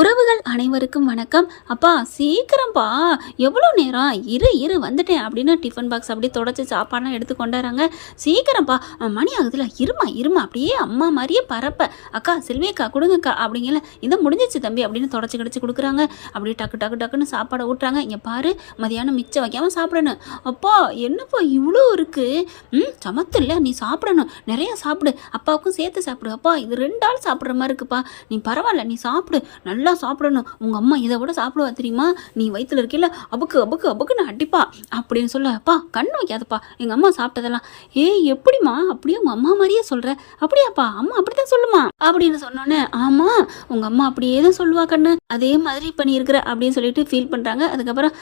உறவுகள் அனைவருக்கும் வணக்கம். அப்பா சீக்கிரம்ப்பா, எவ்வளோ நேரம்? இரு வந்துட்டேன் அப்படின்னு டிஃபன் பாக்ஸ் அப்படியே தொடச்சி சாப்பாடுலாம் எடுத்து கொண்டாடுறாங்க. சீக்கிரம்ப்பா, மணி ஆகுதுல, இருமா அப்படியே அம்மா மாதிரியே பரப்ப. அக்கா செல்வியக்கா கொடுங்கக்கா அப்படிங்கல. இதை முடிஞ்சிச்சு தம்பி அப்படின்னு தொடச்சி கிடச்சி கொடுக்குறாங்க. அப்படியே டக்குன்னு சாப்பாடை ஊட்டுறாங்க. இங்கே பாரு, மதியானம் மிச்சம் வைக்காமல் சாப்பிடணும். அப்பா என்னப்பா இவ்வளோ இருக்குது? சமத்து இல்லை, நீ சாப்பிடணும், நிறையா சாப்பிடு, அப்பாவுக்கும் சேர்த்து சாப்பிடு. அப்பா இது 2 ஆள் சாப்பிட்ற மாதிரி இருக்குப்பா, நீ பரவாயில்ல, நீ சாப்பிடு, நல்லா சாப்பிடணும். உங்கள் அம்மா இதை விட சாப்பிடுவா தெரியுமா? நீ வயிற்றுல இருக்கில்ல, அபுக்குன்னு அடிப்பா அப்படின்னு சொல்ல. அப்பா கண்ணு வைக்காதப்பா, எங்கள் அம்மா சாப்பிட்டதெல்லாம். எப்படிம்மா அப்படியே உங்கள் அம்மா மாதிரியே சொல்கிற? அப்படியாப்பா, அம்மா அப்படித்தான் சொல்லுமா அப்படின்னு சொன்னோன்னே, ஆமாம் உங்கள் அம்மா அப்படியே தான் சொல்லுவா கண்ணு, அதே மாதிரி பண்ணியிருக்கிற அப்படின்னு சொல்லிட்டு ஃபீல் பண்ணுறாங்க. அதுக்கப்புறம்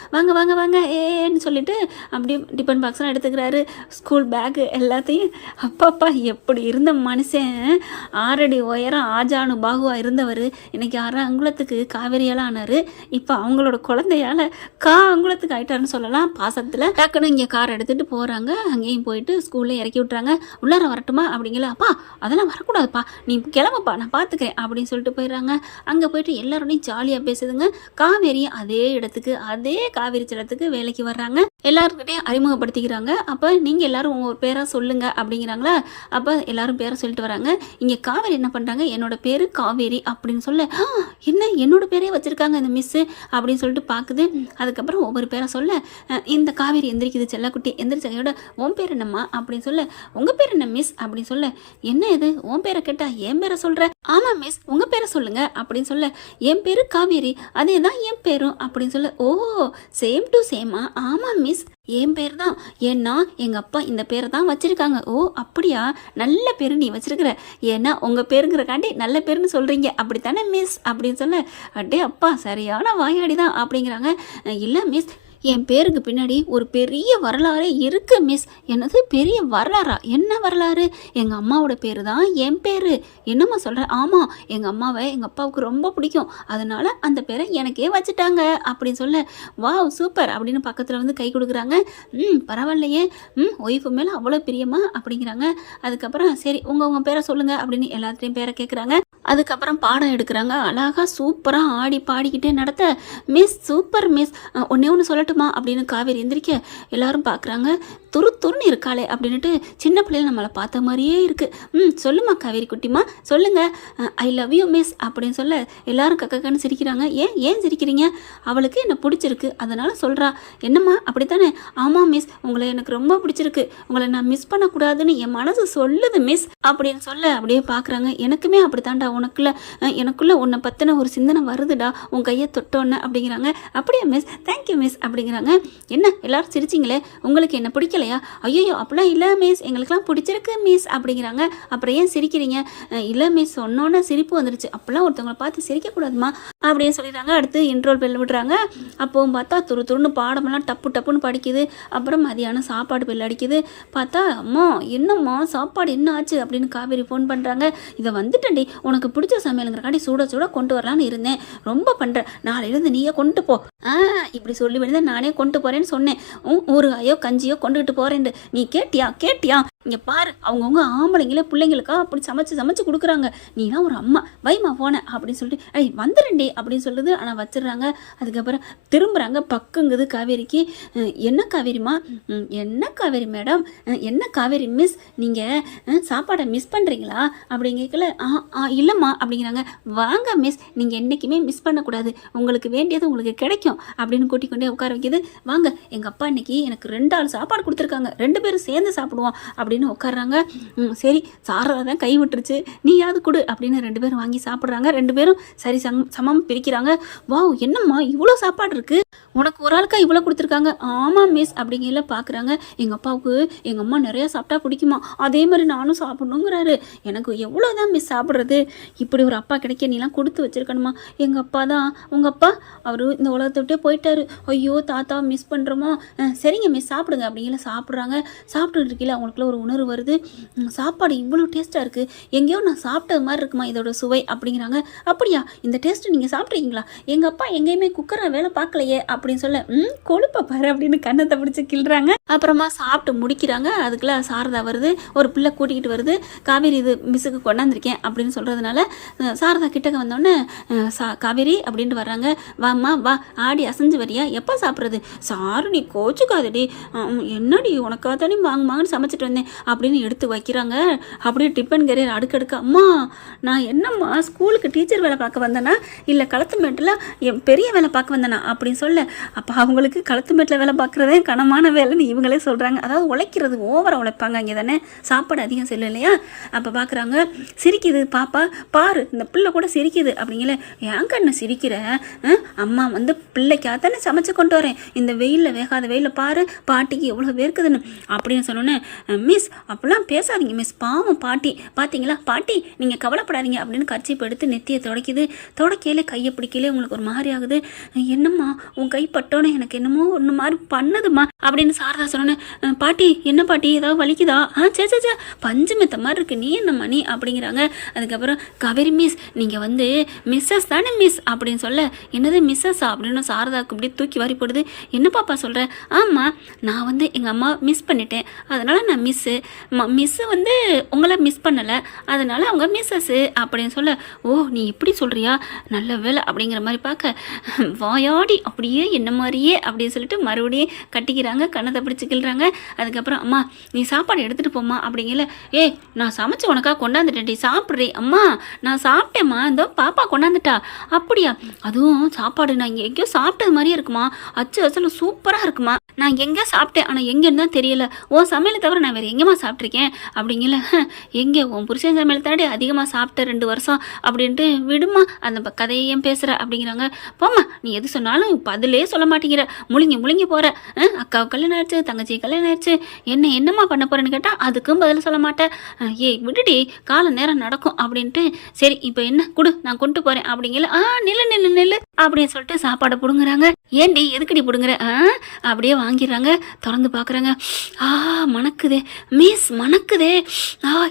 வாங்க ஏன்னு சொல்லிட்டு அப்படியே டிஃபன் பாக்ஸ்லாம் எடுத்துக்கிறாரு, ஸ்கூல் பேக்கு எல்லாத்தையும். அப்பாப்பா எப்படி இருந்த மனுஷன், 6 அடி உயரம் ஆஜானு பாகுவாக இருந்தவர் இன்னைக்கு 6 அங்குலத்துக்கு காவேரியால் ஆனார். இப்போ அவங்களோட குழந்தையால் அங்குலத்துக்கு ஆயிட்டாருன்னு சொல்லலாம். பாசத்தில் டக்குன்னு இங்கே கார் எடுத்துகிட்டு போகிறாங்க. அங்கேயும் போயிட்டு ஸ்கூலில் இறக்கி விட்டுறாங்க. உள்ளார வரட்டுமா அப்படிங்கல. அப்பா அதெல்லாம் வரக்கூடாதுப்பா, நீ கிளம்புப்பா, நான் பார்த்துக்கிறேன் அப்படின்னு சொல்லிட்டு போயிடுறாங்க. அங்கே போயிட்டு எல்லாரோடையும் ஜாலியாக பேசுதுங்க. காவேரியும் அதே இடத்துக்கு, அதே காவேரி செலத்துக்கு வேலைக்கு வர்றாங்க. எல்லாருக்கிட்டையும் அறிமுகப்படுத்திக்கிறாங்க. அப்போ நீங்கள் எல்லாரும் ஒரு பேராக சொல்லுங்க அப்படிங்கிறாங்களா. அப்போ எல்லாரும் பேரை சொல்லிட்டு வராங்க. இங்கே காவேரி என்ன பண்ணுறாங்க, என்னோட பேர் காவேரி அப்படின்னு சொல்ல, என்ன என்னோட பேரே வச்சுருக்காங்க இந்த மிஸ்ஸு அப்படின்னு சொல்லிட்டு பார்க்குது. அதுக்கப்புறம் ஒவ்வொரு பேரை சொல்ல, இந்த காவேரி எந்திரிக்குது, செல்லக்குட்டி எந்திரிச்சகையோட, உன் பேர் என்னம்மா அப்படின்னு சொல்ல, உங்கள் பேர் என்ன மிஸ் அப்படின்னு சொல்ல, என்ன இது உன் பேரை கேட்டா என் பேரை சொல்கிற? ஆமாம் மிஸ் உங்கள் பேரை சொல்லுங்க அப்படின்னு சொல்ல, என் பேர் காவேரி, அதே தான் என் பேரும் அப்படின்னு சொல்ல, ஓ சேம் டு சேமா? ஆமாம் மிஸ் என் பேர் தான், ஏன்னா எங்கள் அப்பா இந்த பேரை தான் வச்சுருக்காங்க. ஓ அப்படியா, நல்ல பேர் நீ வச்சுருக்கிற, ஏன்னா உங்கள் பேருங்கிறக்காண்டி நல்ல பேருன்னு சொல்கிறீங்க அப்படித்தானே மிஸ் அப்படின்னு சொல்ல, அட்டே அப்பா சரியான வாயாடி தான் அப்படிங்கிறாங்க. இல்லை மிஸ், என் பேருக்கு பின்னாடி ஒரு பெரிய வரலாறே இருக்குது மிஸ். என்னது பெரிய வரலாறா? என்ன வரலாறு? எங்கள் அம்மாவோட பேர் தான் என் பேர். என்னம்மா சொல்கிறேன்? ஆமாம், எங்கள் அம்மாவை எங்கள் அப்பாவுக்கு ரொம்ப பிடிக்கும், அதனால் அந்த பேரை எனக்கே வச்சுட்டாங்க அப்படின்னு சொல்ல, வாவ் சூப்பர் அப்படின்னு பக்கத்தில் வந்து கை கொடுக்குறாங்க. பரவாயில்லையே, ஒய்ஃபு மேலே அவ்வளோ பிரியமா அப்படிங்கிறாங்க. அதுக்கப்புறம் சரி உங்கள் பேரை சொல்லுங்கள் அப்படின்னு எல்லாத்தையும் பேரை கேட்குறாங்க. அதுக்கப்புறம் பாடம் எடுக்கிறாங்க. அழகாக சூப்பராக ஆடி பாடிக்கிட்டே நடத்த, மிஸ் சூப்பர் மிஸ், ஒன்று சொல்லட்டுமா அப்படின்னு காவேரி எந்திரிக்க எல்லாரும் பார்க்குறாங்க. துருன்னு இருக்காளே அப்படின்ட்டு, சின்ன பிள்ளைல நம்மளை பார்த்த மாதிரியே இருக்குது. சொல்லுமா காவேரி குட்டிமா சொல்லுங்கள், ஐ லவ் யூ மிஸ் அப்படின்னு சொல்ல எல்லாரும் கக்கன்னு சிரிக்கிறாங்க. ஏன் சிரிக்கிறீங்க? அவளுக்கு என்னை பிடிச்சிருக்கு அதனால் சொல்கிறா. என்னம்மா அப்படித்தானே? ஆமாம் மிஸ், உங்களை எனக்கு ரொம்ப பிடிச்சிருக்கு, உங்களை நான் மிஸ் பண்ணக்கூடாதுன்னு என் மனசு சொல்லுது மிஸ் அப்படின்னு சொல்ல அப்படியே பார்க்குறாங்க. எனக்குமே அப்படித்தாண்டா, எனக்குள்ள உன்னை பற்றின ஒரு சிந்தனை வருதுடா உன் கையை தொட்டோன்னு அப்படிங்கிறாங்க. அப்படியே மிஸ், தேங்க்யூ மிஸ் அப்படிங்கிறாங்க. என்ன எல்லாரும் சிரிச்சிங்களே, உங்களுக்கு என்ன பிடிக்கலையா? ஐயோ அப்படிலாம் இல்லை மிஸ், எங்களுக்கெல்லாம் பிடிச்சிருக்கு மிஸ் அப்படிங்கிறாங்க. அப்புறம் ஏன் சிரிக்கிறீங்க? இல்லை மிஸ் சொன்னோன்னே சிரிப்பு வந்துருச்சு, அப்போல்லாம் ஒருத்தவங்களை பார்த்து சிரிக்கக்கூடாதுமா அப்படின்னு சொல்லிடுறாங்க. அடுத்து இன்ட்ரோல் பெல் விடுறாங்க. அப்போவும் பார்த்தா துருன்னு பாடமெல்லாம் டப்புன்னு படிக்குது. அப்புறம் மதியானம் சாப்பாடு பெல் அடிக்குது. பார்த்தா அம்மா என்னம்மா சாப்பாடு என்ன ஆச்சு அப்படின்னு காவேரி ஃபோன் பண்ணுறாங்க. இதை வந்துட்டேன்டி, உனக்கு பிடிச்ச சமையலுங்கிறக்காண்டி சூட கொண்டு வரலான்னு இருந்தேன், ரொம்ப பண்ணுறேன், நாளையிலேருந்து நீயே கொண்டு போ. இப்படி சொல்லி வேண்டியதான் நானே கொண்டு போகிறேன்னு சொன்னேன். ஊறுகாயோ கஞ்சியோ கொண்டுகிட்டு போகிறேன், நீ கேட்டியா? இங்கே பாரு, அவங்கவுங்க ஆம்பளைங்களே பிள்ளைங்களுக்கா அப்படி சமைச்சு கொடுக்குறாங்க, நீனா ஒரு அம்மா, வைமா போன அப்படின்னு சொல்லிட்டு வந்துடுண்டே அப்படின்னு சொல்லுது. ஆனால் வச்சிடுறாங்க. அதுக்கப்புறம் திரும்புகிறாங்க. பக்குங்குது காவேரிக்கு. என்ன காவேரிமா? என்ன காவேரி மேடம், என்ன காவேரி மிஸ், நீங்கள் சாப்பாடை மிஸ் பண்ணுறீங்களா அப்படின்னு கேட்கல. இல்லைம்மா அப்படிங்கிறாங்க. வாங்க மிஸ், நீங்கள் என்றைக்குமே மிஸ் பண்ணக்கூடாது, உங்களுக்கு வேண்டியது உங்களுக்கு கிடைக்கும் அப்படின்னு கூட்டிக் கொண்டே உட்கார வைக்கிது. வாங்க, எங்கள் அப்பா இன்னைக்கு எனக்கு 2 ஆள் சாப்பாடு கொடுத்துருக்காங்க, 2 பேரும் சேர்ந்து சாப்பிடுவோம் அப்படின்னு உட்காடுறாங்க. சரி சாரதா தான் கை விட்டுருச்சு, நீயாவது கொடு அப்படின்னு 2 பேரும் வாங்கி சாப்பிட்றாங்க. 2 பேரும் சரி சமம் பிரிக்கிறாங்க. வாவ் என்னம்மா இவ்வளோ சாப்பாடு இருக்குது, உனக்கு ஒரு ஆளுக்கா இவ்வளோ கொடுத்துருக்காங்க? ஆமாம் மிஸ் அப்படிங்கல பார்க்குறாங்க. எங்கள் அப்பாவுக்கு எங்கள் அம்மா நிறையா சாப்பிட்டா பிடிக்குமா, அதே மாதிரி நானும் சாப்பிட்ணுங்கிறாரு. எனக்கு எவ்வளோ தான் மிஸ் சாப்பிட்றது, இப்படி ஒரு அப்பா கிடைக்க நீலாம் கொடுத்து வச்சுருக்கணுமா. எங்கள் அப்பா தான், உங்கள் அப்பா அவர் இந்த உலகத்தை விட்டே போயிட்டாரு, ஐயோ தாத்தா மிஸ் பண்ணுறோமோ. சரிங்க மிஸ் சாப்பிடுங்க அப்படிங்கல சாப்பிட்றாங்க. சாப்பிட்டு இருக்கையில் அவங்களுக்குள்ள ஒரு உணர்வு வருது, சாப்பாடு இவ்வளோ டேஸ்ட்டாக இருக்குது, எங்கேயோ நான் சாப்பிட்டது மாதிரி இருக்குமா இதோட சுவை அப்படிங்கிறாங்க. அப்படியா, இந்த டேஸ்ட்டு நீங்கள் சாப்பிட்றீங்களா? எங்கள் அப்பா எங்கேயுமே குக்கரை வேலை பார்க்கலையே அப்படின்னு சொல்ல, கொழுப்பை பாரு அப்படின்னு கண்ணத்தை பிடிச்சி கிள்றாங்க. அப்புறமா சாப்பிட்டு முடிக்கிறாங்க. அதுக்குள்ள சாரதா வருது. ஒரு பிள்ளை கூட்டிக்கிட்டு வருது. காவேரி இது மிஸ்ஸுக்கு கொண்டாந்துருக்கேன் அப்படின்னு சொல்கிறதுனால சாரதா கிட்டக்க வந்தோடனே காவேரி அப்படின்ட்டு வர்றாங்க. வாம்மா வா, ஆடி அசைஞ்சு வரியா, எப்போ சாப்பிட்றது? சாரு நீ கோச்சுக்காதடி, என்னடி உனக்காக தானே வாங்கன்னு சமைச்சிட்டு வந்தேன் அப்படின்னு எடுத்து வைக்கிறாங்க. அப்படியே டிஃபன் கேரியர் அடுக்கடுக்க. அம்மா நான் என்னம்மா ஸ்கூலுக்கு டீச்சர் வேலை பார்க்க வந்தேனா இல்லை களத்துமேட்டில் என் பெரிய வேலை பார்க்க வந்தேனா அப்படின்னு சொல்ல, அப்போ அவங்களுக்கு களத்துமேட்டில் வேலை பார்க்குறதே கனமான வேலைன்னு இவங்களே சொல்கிறாங்க. அதாவது உழைக்கிறது ஓவராக உழைப்பாங்க அங்கே தானே, சாப்பாடு அதிகம் செல்லும் இல்லையா. அப்போ பார்க்குறாங்க, சிரிக்குது பாப்பா, பாரு இந்த பிள்ளை கூட சிரிக்குது அப்படிங்கல. ஏன் கண்ணு சிரிக்கிற? அம்மா வந்து பிள்ளைக்காக தானே சமைச்சு கொண்டு வரேன், இந்த வெயிலில் வேகாத வெயிலில் பாரு பாட்டிக்கு எவ்வளோ வேர்க்குதுன்னு அப்படின்னு சொன்னோன்னே, மிஸ் அப்படிலாம் பேசாதீங்க மிஸ், பாவம் பாட்டி, பார்த்தீங்களா பாட்டி நீங்கள் கவலைப்படாதீங்க அப்படின்னு கர்ச்சீப் எடுத்து நெத்தியை தொடக்கையிலே கையை பிடிக்கலே உங்களுக்கு ஒரு மாதிரி ஆகுது. என்னம்மா உன் கை பட்டோன்னே எனக்கு என்னமோ ஒன்று மாதிரி பண்ணுதுமா அப்படின்னு சாரதா சொன்னோன்னே, பாட்டி என்ன பாட்டி ஏதாவது வலிக்குதா? சே பஞ்சு மெத்த மாதிரி இருக்கு, நீ என்னம்மா நீ அப்படிங்கிறாங்க. அதுக்கப்புறம் காவேரி மிஸ் நீங்கள் வந்து மிஸ்ஸஸ் தானே மிஸ் அப்படின்னு சொல்ல, என்னது மிஸ்ஸஸா அப்படின்னு சாரதாவுக்கு இப்படி தூக்கி வாரி போடுது. என்ன பாப்பா சொல்கிறேன்? ஆமாம் நான் வந்து எங்கள் அம்மா மிஸ் பண்ணிட்டேன், அதனால் நான் மிஸ்ஸு வந்து உங்களை மிஸ் பண்ணலை, அதனால் அவங்க மிஸ்ஸஸ்ஸு அப்படின்னு சொல்ல, ஓ நீ இப்படி சொல்கிறியா, நல்ல வேலை அப்படிங்கிற மாதிரி பார்க்க, வாயாடி அப்படியே என்ன மாதிரியே அப்படின்னு சொல்லிட்டு மறுபடியும் கட்டிக்கிறாங்க, கண்ணத்தை பிடிச்சிக்கிறாங்க. அதுக்கப்புறம் அம்மா நீ சாப்பாடு எடுத்துகிட்டு போம்மா அப்படிங்கல. நான் சமைச்சு உனக்காக கொண்டாந்துட்டேன்டி சாப்பிட்றேன். அம்மா நான் சாப்பிட்டேம்மா, இந்த பாப்பா கொண்டாந்துட்டா. அப்படியா? அதுவும் சாப்பாடு நான் இங்கே எங்கேயோ சாப்பிட்டது மாதிரியே இருக்குமா, அச்சு அசல் சூப்பராக இருக்குமா, நான் எங்கே சாப்பிட்டேன் ஆனால் எங்கேன்னு தான் தெரியல, உன் சமையலை தவிர நான் வேறு எங்கேம்மா சாப்பிட்ருக்கேன் அப்படிங்கல. எங்கே உன் புருஷன் சமையல் தாண்டி அதிகமாக சாப்பிட்டேன் 2 வருஷம் அப்படின்ட்டு விடுமா, அந்த கதையை ஏன் பேசுகிற அப்படிங்கிறாங்க. போம்மா நீ எது சொன்னாலும் பதிலே சொல்ல மாட்டேங்கிற, முழுங்கி போகிற, அக்காவுக்கு கல்யாணம் ஆயிடுச்சு, தங்கச்சி கல்யாணம் ஆயிடுச்சு, என்னம்மா பண்ண போகிறேன்னு கேட்டால் அதுக்கும் பதில் சொல்ல மாட்டேன், விடுடி கால நேரம் நடக்கும் அப்படின்ட்டு. சரி இப்போ என்ன கொடு நான் கொண்டு போகிறேன் அப்படிங்கல. நில்லு அப்படின்னு சொல்லிட்டு சாப்பாடை பிடுங்குறாங்க. ஏன்டி எதுக்கடி பிடுங்குற? அப்படியே வாங்கிடுறாங்க. திறந்து பார்க்குறாங்க. மணக்குதே மிஸ், மணக்குதே.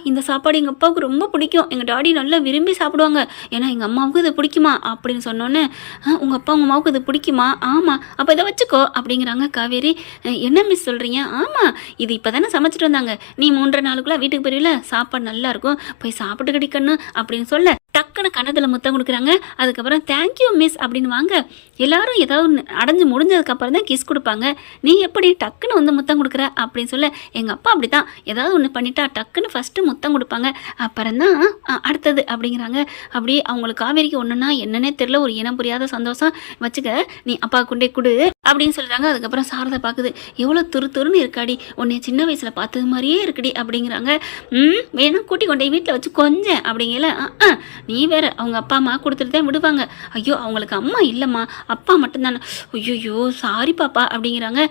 இந்த சாப்பாடு எங்கள் அப்பாவுக்கு ரொம்ப பிடிக்கும், எங்கள் டாடி நல்லா விரும்பி சாப்பிடுவாங்க, ஏன்னா எங்கள் அம்மாவுக்கு இது பிடிக்குமா அப்படின்னு சொன்னோன்னே, உங்கள் அப்பா உங்கள் அம்மாவுக்கு இது பிடிக்குமா? ஆமாம், அப்போ இதை வச்சுக்கோ அப்படிங்கிறாங்க. காவேரி என்ன மிஸ் சொல்கிறீங்க? ஆமாம் இது இப்போ தானே சமைச்சிட்டு வந்தாங்க, நீ 3.5 நாளுக்குள்ளே வீட்டுக்கு போயிடல, சாப்பாடு நல்லா இருக்கும், போய் சாப்பிட்டு கிடைக்கணும் அப்படின்னு சொல்ல, டக்குன்னு கண்ணத்தில் முத்தம் கொடுக்குறாங்க. அதுக்கப்புறம் தேங்க்யூ மிஸ் அப்படின்னு வாங்க. எல்லாரும் ஏதாவது அடைஞ்சு முடிஞ்சதுக்கப்புறம் தான் கிஸ் கொடுப்பாங்க, நீ எப்படி டக்குன்னு வந்து முத்தம் கொடுக்குற அப்படின்னு சொல்ல, எங்கள் அப்பா அப்படி தான், ஏதாவது ஒன்று பண்ணிட்டா டக்குன்னு ஃபஸ்ட்டு முத்தம் கொடுப்பாங்க, அப்புறம் தான் அடுத்தது அப்படிங்கிறாங்க. அப்படியே அவங்களுக்கு காவேரிக்கு ஒன்றுனா என்னன்னே தெரியல, ஒரு இனம் புரியாத சந்தோஷம். வச்சுக்க நீ அப்பா கொண்டே கொடு அப்படின்னு சொல்கிறாங்க. அதுக்கப்புறம் சாரதா பார்க்குது, எவ்வளோ துருன்னு இருக்காடி, உன்னை சின்ன வயசில் பார்த்தது மாதிரியே இருக்குடி அப்படிங்கிறாங்க. வேணும் கூட்டி கொண்டே வீட்டில் வச்சு கொஞ்சம் அப்படிங்கல. நீ வேற, அவங்க அப்பா அம்மா கொடுத்துட்டு தான் விடுவாங்க. ஐயோ அவங்களுக்கு அம்மா இல்லைம்மா, அப்பா மட்டும்தானே. ஐயோ சாரி பாப்பா அப்படிங்கிறாங்க.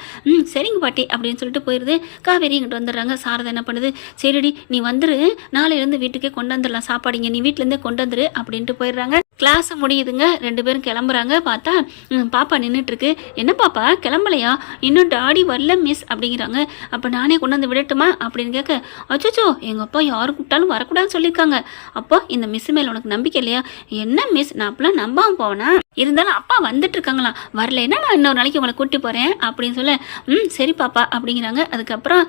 சரிங்க பாட்டி அப்படின்னு சொல்லிட்டு போயிடுது. காவேரி இங்கிட்டு வந்துடுறாங்க. சாரதா என்ன பண்ணுது, சரிடி நீ வந்துரு, நாளையிலேருந்து வீட்டுக்கே கொண்டு வந்துடலாம் சாப்பாடுங்க, நீ வீட்டிலேருந்தே கொண்டு வந்துரு அப்படின்ட்டு போயிடுறாங்க. கிளாஸ் முடியுதுங்க, 2 பேரும் கிளம்புறாங்க. பார்த்தா பாப்பா நின்றுட்டுருக்கு. என்ன பாப்பா கிளம்பலையா? இன்னும் டாடி வரல மிஸ் அப்படிங்கிறாங்க. அப்போ நானே கொண்டு வந்து விடட்டுமா அப்படின்னு கேட்க, அச்சோ எங்கள் அப்பா யாரு கூப்பிட்டாலும் வரக்கூடாதுன்னு சொல்லியிருக்காங்க. அப்போ இந்த மிஸ் மேலே உனக்கு நம்பிக்கை இல்லையா? என்ன மிஸ் நான் அப்பெல்லாம் நம்பாமல் போவேனா, இருந்தாலும் அப்பா வந்துட்டு இருக்காங்களாம், வரலைன்னா நான் இன்னொரு நாளைக்கு உங்களை கூட்டி போகிறேன் அப்படின்னு சொல்ல, சரி பாப்பா அப்படிங்கிறாங்க. அதுக்கப்புறம்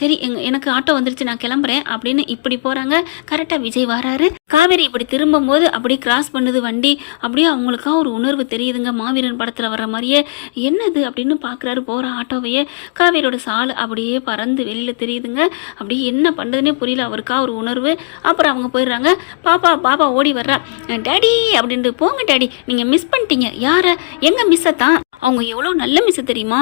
சரி எனக்கு ஆட்டோ வந்துருச்சு நான் கிளம்புறேன் அப்படின்னு இப்படி போகிறாங்க. கரெக்டாக விஜய் வராரு. காவேரி இப்படி திரும்பும்போது அப்படி கிராஸ் பண்ணுது வண்டி. அப்படியே அவங்களுக்கா ஒரு உணர்வு தெரியுதுங்க, மாவீரன் படத்தில் வர்ற மாதிரியே. என்னது அப்படின்னு பார்க்குறாரு போகிற ஆட்டோவையே. காவேரியோட சால் அப்படியே பறந்து வெளியில் தெரியுதுங்க. அப்படியே என்ன பண்ணுறதுனே புரியல அவருக்கா ஒரு உணர்வு. அப்புறம் அவங்க போயிடுறாங்க. பாப்பா ஓடி வர்றா. டேடி அப்படின்ட்டு, போங்க டேடி நீங்கள் மிஸ் பண்ணிட்டீங்க. யாரை? எங்கள் மிஸ்ஸை தான். அவங்க எவ்வளோ நல்ல மிஸ் தெரியுமா,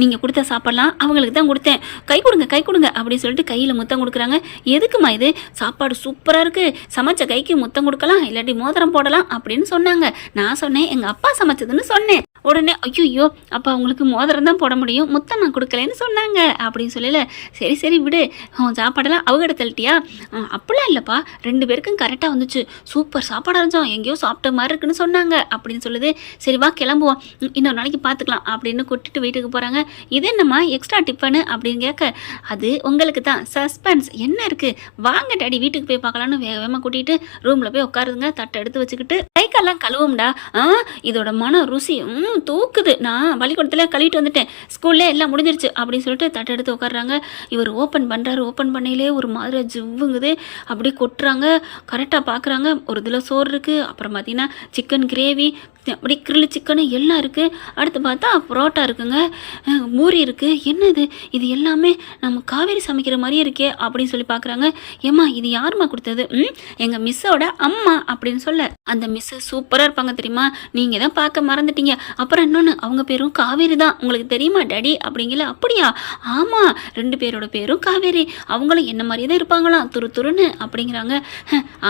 நீங்கள் கொடுத்த சாப்பாடலாம் அவங்களுக்கு தான் கொடுத்தேன், கை கொடுங்க அப்படின்னு சொல்லிட்டு கையில் முத்தம் கொடுக்குறாங்க. எதுக்குமா இது, சாப்பாடு சூப்பராக இருக்குது, சமைச்ச கைக்கு முத்தம் கொடுக்கலாம், இல்லாட்டி மோதிரம் போடலாம் அப்படின்னு சொன்னாங்க. நான் சொன்னேன் எங்கள் அப்பா சமைச்சதுன்னு சொன்னேன். உடனே ஐயோ அப்போ அவங்களுக்கு மோதிரம் தான் போட முடியும், முத்தம் நான் கொடுக்கலன்னு சொன்னாங்க அப்படின்னு சொல்லல. சரி விடு, சாப்பாடெல்லாம் அவகிட்ட தள்ளிட்டியா? அப்படிலாம் இல்லைப்பா, 2 பேருக்கும் கரெக்டாக வந்துச்சு, சூப்பர் சாப்பாடாக இருந்துச்சோம், எங்கேயோ சாப்பிட்ட மாதிரி இருக்குன்னு சொன்னாங்க அப்படின்னு சொல்லுது. சரி வா கிளம்புவோம், இன்னொரு நாளைக்கு பார்த்துக்கலாம் அப்படின்னு கூட்டிட்டு வீட்டுக்கு போகிறாங்க. இது என்னம்மா எக்ஸ்ட்ரா டிஃபனு அப்படின்னு கேட்க, அது உங்களுக்கு தான் சஸ்பென்ஸ், என்ன இருக்குது வாங்க டாடி வீட்டுக்கு போய் பார்க்கலான்னு வேகமாக கூட்டிகிட்டு ரூமில் போய் உட்காருங்க. தட்டை எடுத்து வச்சுக்கிட்டு கை கால்லாம் கழுவும்டா, இதோட மன ருசி தூக்குது. நான் பள்ளிக்கூடத்தில் கழுவிட்டு வந்துட்டேன், ஸ்கூல்ல எல்லாம் முடிஞ்சிருச்சு அப்படின்னு சொல்லிட்டு தட்டை எடுத்து உட்காடுறாங்க. இவர் ஓப்பன் பண்ணுறாரு. ஓப்பன் பண்ணையிலே ஒரு மாதிரி ஜிவ்வுங்குது. அப்படியே கொட்டுறாங்க. கரெக்டாக பார்க்குறாங்க. ஒரு இதில் சோறு இருக்குது. அப்புறம் பார்த்தீங்கன்னா சிக்கன் கிரேவி, அப்படி கிரில் சிக்கனு எல்லாம் இருக்குது. அடுத்து பார்த்தா புரோட்டா இருக்குங்க, பூரி இருக்குது. என்னது இது எல்லாமே நம்ம காவேரி சமைக்கிற மாதிரியே இருக்கே அப்படின்னு சொல்லி பார்க்குறாங்க. ஏம்மா இது யாரும்மா கொடுத்தது? எங்கள் மிஸ்ஸோட அம்மா அப்படின்னு சொல்ல, அந்த மிஸ்ஸு சூப்பராக இருப்பாங்க தெரியுமா, நீங்கள் தான் பார்க்க மறந்துட்டீங்க. அப்புறம் இன்னொன்று, அவங்க பேரும் காவேரி தான், உங்களுக்கு தெரியுமா டாடி அப்படிங்கல. அப்படியா? ஆமாம், 2 பேரோட பேரும் காவேரி. அவங்களும் என்ன மாதிரியே தான் இருப்பாங்களாம், துரு துருன்னு அப்படிங்கிறாங்க.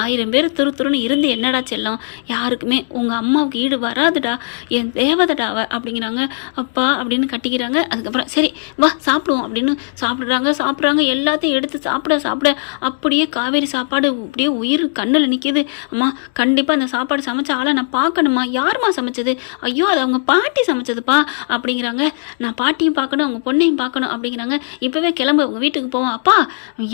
1000 பேர் துரு துருன்னு இருந்து என்னடா செல்லம், யாருக்குமே உங்கள் அம்மாவுக்கு ஈடு வராதுடா, என் தேவதடாவ அப்படிங்கிறாங்க. அப்பா அப்படின்னு கட்டிக்கிறாங்க. அதுக்கப்புறம் சரி வா சாப்பிடுவோம் அப்படின்னு சாப்பிட்றாங்க. எல்லாத்தையும் எடுத்து சாப்பிட அப்படியே காவேரி சாப்பாடு அப்படியே உயிர் கண்ணில் நிற்கிது. அம்மா கண்டிப்பாக அந்த சாப்பாடு சமைச்ச ஆளை நான் பார்க்கணுமா, யாருமா சமைச்சது? ஐயோ அது அவங்க பாட்டி சமைச்சதுப்பா அப்படிங்கிறாங்க. நான் பாட்டியும் பார்க்கணும், அவங்க பொண்ணையும் பார்க்கணும் அப்படிங்கிறாங்க. இப்போவே கிளம்பு, உங்கள் வீட்டுக்கு போவோம். அப்பா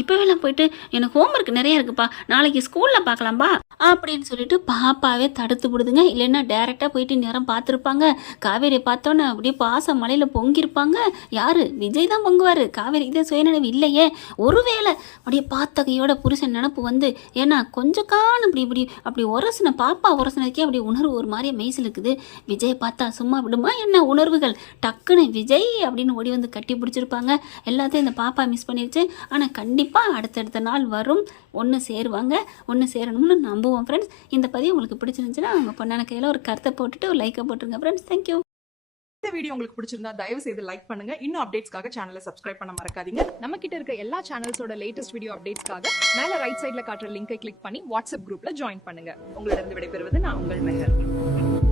இப்போவேலாம் போயிட்டு எனக்கு ஹோம்ஒர்க் நிறையா இருக்குப்பா, நாளைக்கு ஸ்கூலில் பார்க்கலாம்பா அப்படின்னு சொல்லிட்டு பாப்பாவே தடுத்து விடுதுங்க. இல்லைன்னா டேரெக்டாக போயிட்டு நேரம் பார்த்துருப்பாங்க. காவேரியை பார்த்தோன்னே அப்படியே பாச மலையில் பொங்கியிருப்பாங்க. யார்? விஜய் தான் பொங்குவார். காவேரிக்கு தான் சுயநினைவு இல்லையே. ஒருவேளை அப்படியே பார்த்தகையோட புருஷன் நினப்பு வந்து, ஏன்னா கொஞ்சம் காணும் அப்படி பாப்பா உரசினதுக்கே அப்படி உணர்வு ஒரு மாதிரியே மெய்சில் இருக்குது. விஜயை பார்த்தா சும்மா விடுமா என்ன உணர்வுகள்? டக்குன்னு விஜய் அப்படின்னு ஓடி வந்து கட்டி பிடிச்சிருப்பாங்க. எல்லாத்தையும் இந்த பாப்பா மிஸ் பண்ணிருச்சு. ஆனால் கண்டிப்பாக அடுத்தடுத்த நாள் வரும், ஒன்று சேருவாங்க, ஒன்று சேரணும்னு நம்புவோம் ஃப்ரெண்ட்ஸ். இந்த பதிவு உங்களுக்கு பிடிச்சிருந்துச்சுன்னா அவங்க பொண்ணான கையில் ஒரு கருத்தை போட்டுட்டு ஒரு லைக்கை போட்டுருங்க ஃப்ரெண்ட்ஸ். தேங்க்யூ. இந்த வீடியோ உங்களுக்கு பிடிச்சிருந்தா தயவு செய்து லைக் பண்ணுங்க. இன்னும் அப்டேட்ஸ்க்காக சேனலை சப்ஸ்கிரைப் பண்ண மறக்காதீங்க. நம்ம கிட்ட இருக்க எல்லா சேனல்ஸோட லேட்டஸ்ட் வீடியோ அப்டேட்ஸ்க்காக மேல ரைட் சைடுல காட்டுற லிங்கை கிளிக் பண்ணி வாட்ஸ்அப் குரூப்ல ஜாயின் பண்ணுங்க. உங்களிடம் விடைபெறுவது நான் உங்கள் மெஹர்.